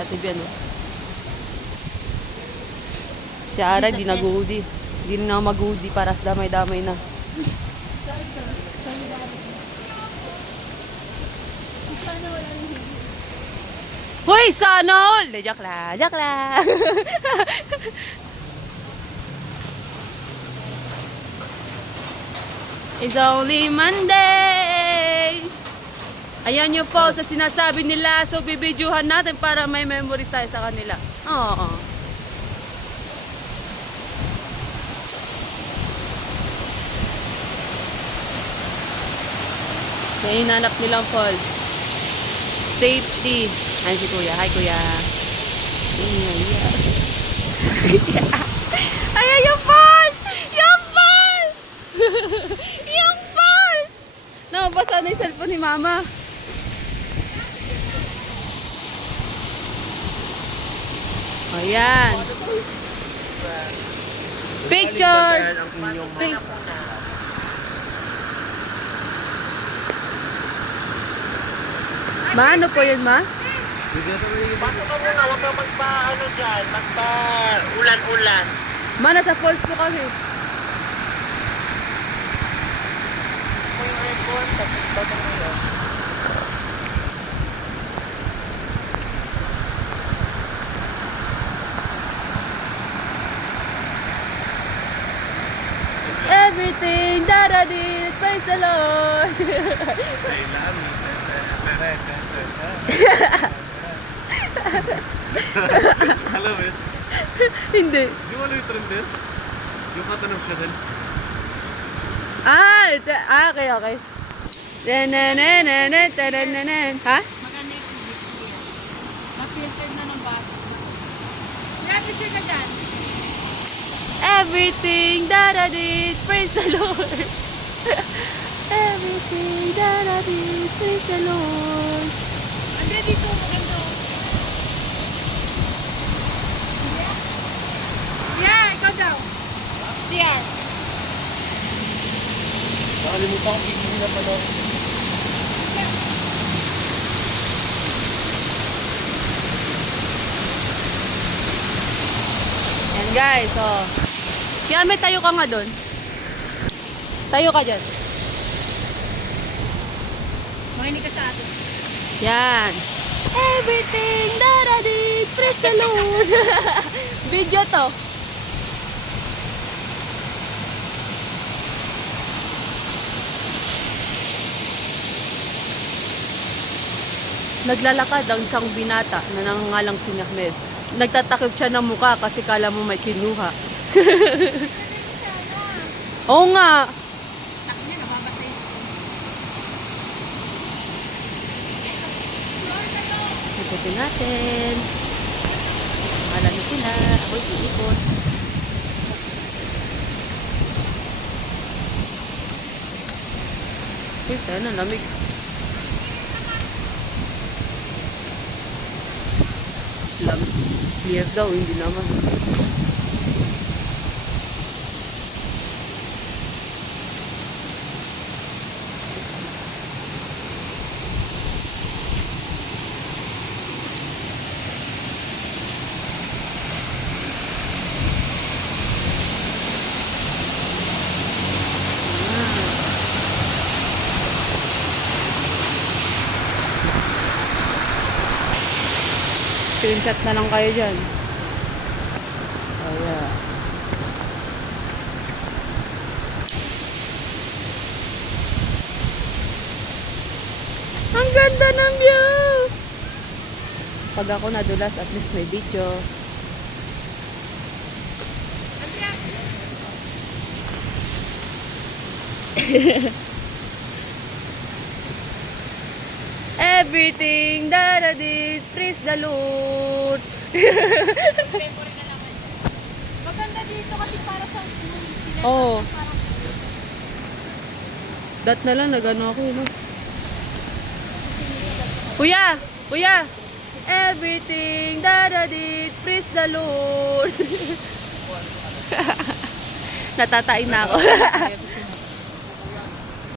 si Ate Bian. Oh. Si Ara, di nag-hoodie. Di na mag-hoodie para sa damay-damay na. Hoy, sana all! Joke lang, joke lang. It's only Monday. Ayan yung false na sinasabi nila. So, bibidyohan natin para may memories tayo sa kanila. Oo. May hinanap nilang false. Safety. Ay, si Kuya. Hi, Kuya. Ayan yung false! Yung false! Yung false! Nakabasa na yung cellphone ni Mama. Ayan. Picture! Ma, ano po yun, Ma? Pasok ka muna, huwag ka magpa-ano dyan, magpa-ulan-ulan. Ma, nasa falls po kami. Kung yung aircon, tapos mo yun. Everything that I did, praise the Lord. Say love. Hello, miss. Hindi. Di mo alam yung trend this? Yung kata ng Chanel. Okay, okay. Ha? Maganda yung public niya. Ma-filter na ng bus. Picture ka dyan. Everything that I did, praise the Lord. Everything that I did, praise the Lord. Ande dito, maganda. Yeah, ikaw daw. CR. Nakalimutan kong bigyan na pa daw. Yan guys, oh. Kaya may tayo ka nga doon. Tayo ka dyan. Makinig ka sa atin. Yan. Everything that I did, praise the Lord. Video to. Naglalakad ang isang binata na nangangalang si Ahmed. Nagtatakip siya ng mukha kasi kala mo may kinuha. Oo nga. Takot niya, nababasa yung Ikutin natin. Mahala na sila. Ako'y iikot. Kita na, lamig. Lamig. Clear daw, hindi naman. Screenshot na lang kayo dyan. Ayan. Ang ganda ng view! Pag ako nadulas, at least may video. Everything that I did, praise the Lord. memory na naman. Maganda dito kasi para sa sila. Oo. Parang Dat na lang, nagano ako yun. Kuya! Kuya! Everything that I did, praise the Lord. Natatain na ako.